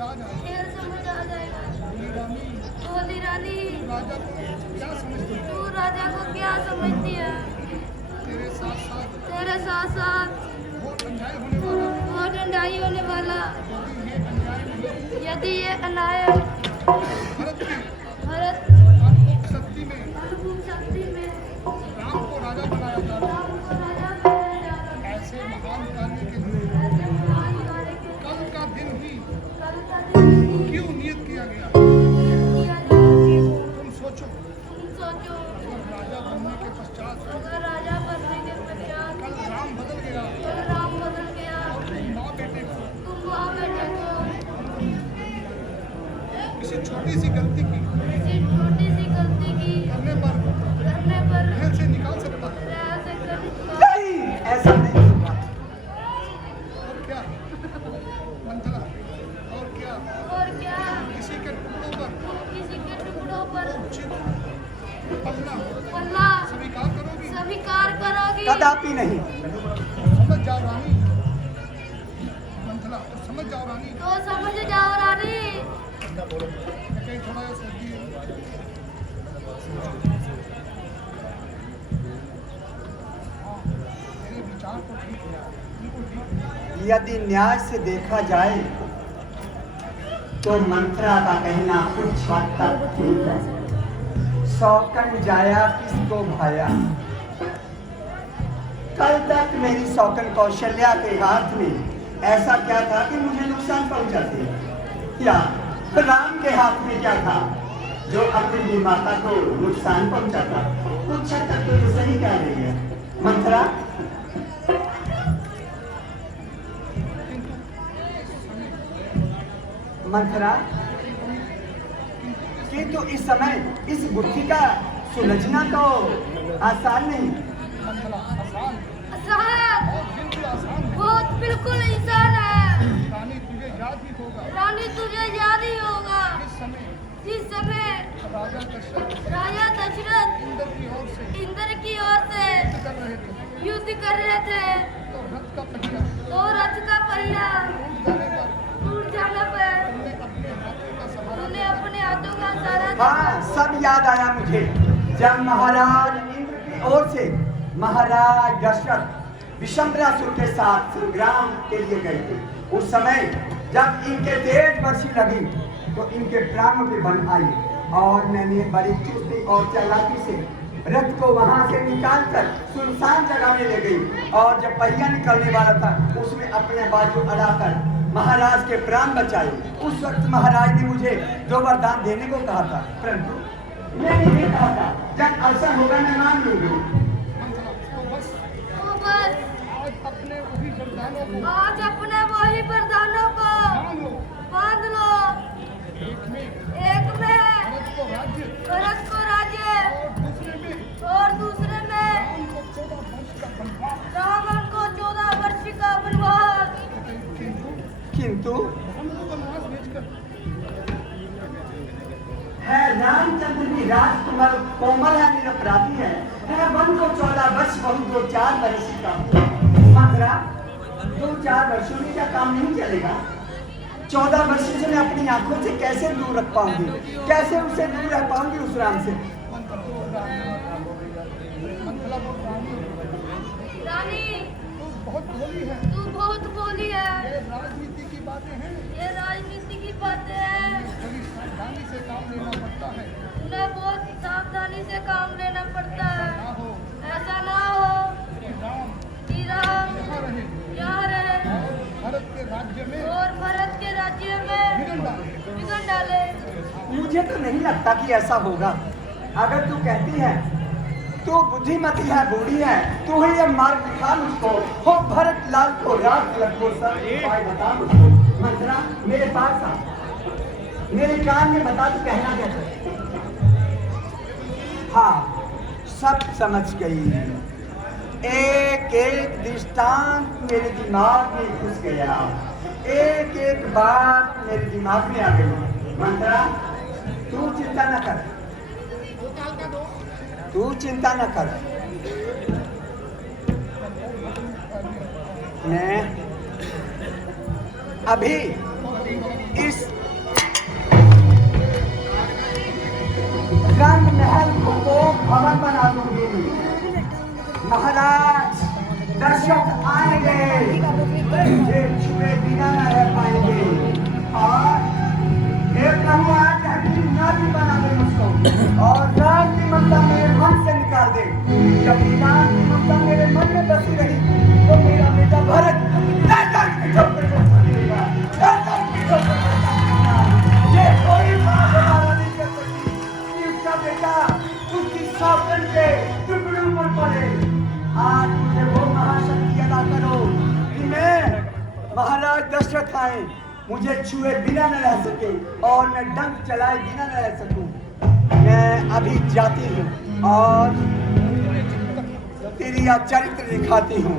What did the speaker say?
आ जाएगा। फिर समझ आ जाएगा। बोली रानी, बोली रानी, राजा को क्या समझती है? तू राजा को क्या समझती है? तेरे साथ साथ तेरे साथ साथ बहुत अन्याय होने वाला है। बहुत अन्याय होने वाला। यदि ये अन्याय नहीं यदि ये अन्याय भरत की भरत अनुभव शक्ति में अनुभव शक्ति में राम को राजा बनाया जा रहा राम को राजा बनाया जा रहा है, ऐसे महान कार्य के लिए है। ऐसे महान कार्य के कल का दिन ही कल का दिन ही क्यों नियत किया गया? किया जाए। तुम सोचो, तुम सोचो, अगर राजा बनने के पश्चात अगर राजा बनने के पश्चात कल राम बदल गया कल राम बदल गया, और तुम माँ बेटे को तुम माँ बेटे को किसी छोटी सी गलती की किसी छोटी सी गलती की करने पर महल से निकाल सकता है। ऐसे कर नहीं, ऐसा नहीं होगा। और क्या मंथला, और क्या और क्या किसी के टुकड़ों पर किसी के टुकड़ों पर उचित पलना पल्ला स्वीकार करोगी? स्वीकार करोगी? कदापि नहीं। समझ जाओ रानी, मंथला तो समझ जाओ रानी। तो समझ जाओ रानी। कहीं थोड़ा सा सोचिए। हाँ, मेरे विचार तो ठीक है, बिल्कुल ठीक है। यदि न्याय से देखा जाए तो मंत्रा का कहना कुछ हद तक ठीक है। शौकन जाया किसको भाया। कल तक मेरी शौकन कौशल्या के हाथ में ऐसा क्या था कि मुझे नुकसान पहुंचाते, या राम के हाथ में क्या था जो अपनी माता को नुकसान पहुंचाता। कुछ हद तक तो ये सही कह रही है मंत्रा। मंथरा, किंतु इस समय इस गुत्थी का सुलझना तो आसान नहीं। मंथला आसान आसान, और बिल्कुल आसान है। बहुत बिल्कुल इंसान है। रानी तुझे याद ही होगा रानी तुझे याद ही होगा इस समय जिस समय राजा दशरथ राजा दशरथ इंद्र की ओर से इंद्र की ओर से युद्ध कर रहे थे, युद्ध कर रहे थे, तो रथ का पहिया तो रथ का पहिया टूट जाने पर टूट जाने पर तुमने अपने हाथों का सहारा उन्हें अपने हाथों का सहारा हाँ, सब याद आया मुझे। जब महाराज इंद्र की ओर से महाराज दशरथ विषम्बरासुर के साथ संग्राम के लिए गए थे, उस समय जब इनके तेज वर्षी लगी तो इनके प्राणों पे बन आई, और मैंने बड़ी चुस्ती और चालाकी से रथ को वहां से निकालकर सुनसान जगह में ले गई, और जब पहिया निकलने वाला था उसमें अपने बाजू अड़ाकर महाराज के प्राण बचाए। उस वक्त महाराज ने मुझे 2 वरदान देने को कहा था, परंतु मैंने ये कहा था जब अवसर होगा मैं मान लूंगी। तो बस आज अपने वही वरदानों को आज अपने वही वरदानों को मान लो। बांध लो। एक में एक में भरत को राज्य भरत को राज्य और दूसरे में और दूसरे में राम को 14 वर्ष का वनवास। रावण को 14 वर्ष का वनवास। किंतु हमको वनवास भेजकर है रामचंद्र की राजकुमार कोमल है, निरपराधी है वन को 14 वर्ष बहुत 2-4 वर्ष का मंत्रा। 2-4 वर्षों में क्या काम नहीं चलेगा? 14 वर्ष से मैं अपनी आंखों से कैसे दूर रख पाऊंगी, कैसे उससे दूर रह पाऊंगी उस राम से। रानी तू बहुत भोली है, तू बहुत बोली है। ये राजनीति की बातें हैं, ये राजनीति की बातें हैं। बड़ी सावधानी से काम लेना पड़ता है। उन्हें बहुत सावधानी से काम लेना पड़ता है। ना हो ऐसा ना हो कि राम कि राम यहाँ रहे यहाँ रहे और भारत के राज्य में और भारत के राज्य में विघन डाले। विघन डाले। मुझे तो नहीं लगता कि ऐसा होगा। अगर तू कहती है तू बुद्धिमती है, बूढ़ी है, तू ही ये मार्ग दिखा मुझको, हो भरत लाल को रात लगो सब उपाय बता मुझको। मंत्रा मेरे पास आ, मेरे कान में बता तू कहना क्या चाहती। हाँ, सब समझ गई। एक एक दृष्टांत मेरे दिमाग में घुस गया, एक एक बात मेरे दिमाग में आ गई। मंत्रा तू चिंता न कर, तू चिंता न कर। मैं अभी इस भवन बना दूंगी। महाराज दशरथ आएंगे, मुझे छुए बिना न रह पाएंगे और एक प्रभु आज नारी बना दे मुझको और राम की ममता मेरे मन से निकाल दे। जब राम की ममता मेरे मन में बसी रही तो मेरा बेटा भरत ये कोई बात हमारा नहीं कर सकती कि उसका बेटा उसकी सौगंध के टुकड़ों पर पड़े। आज मुझे वो महाशक्ति अदा करो कि मैं महाराज दशरथ आए, मुझे छुए बिना न रह सके और मैं डंक चलाए बिना न रह सकूं। मैं अभी जाती हूँ और तेरी चरित्र दिखाती हूँ।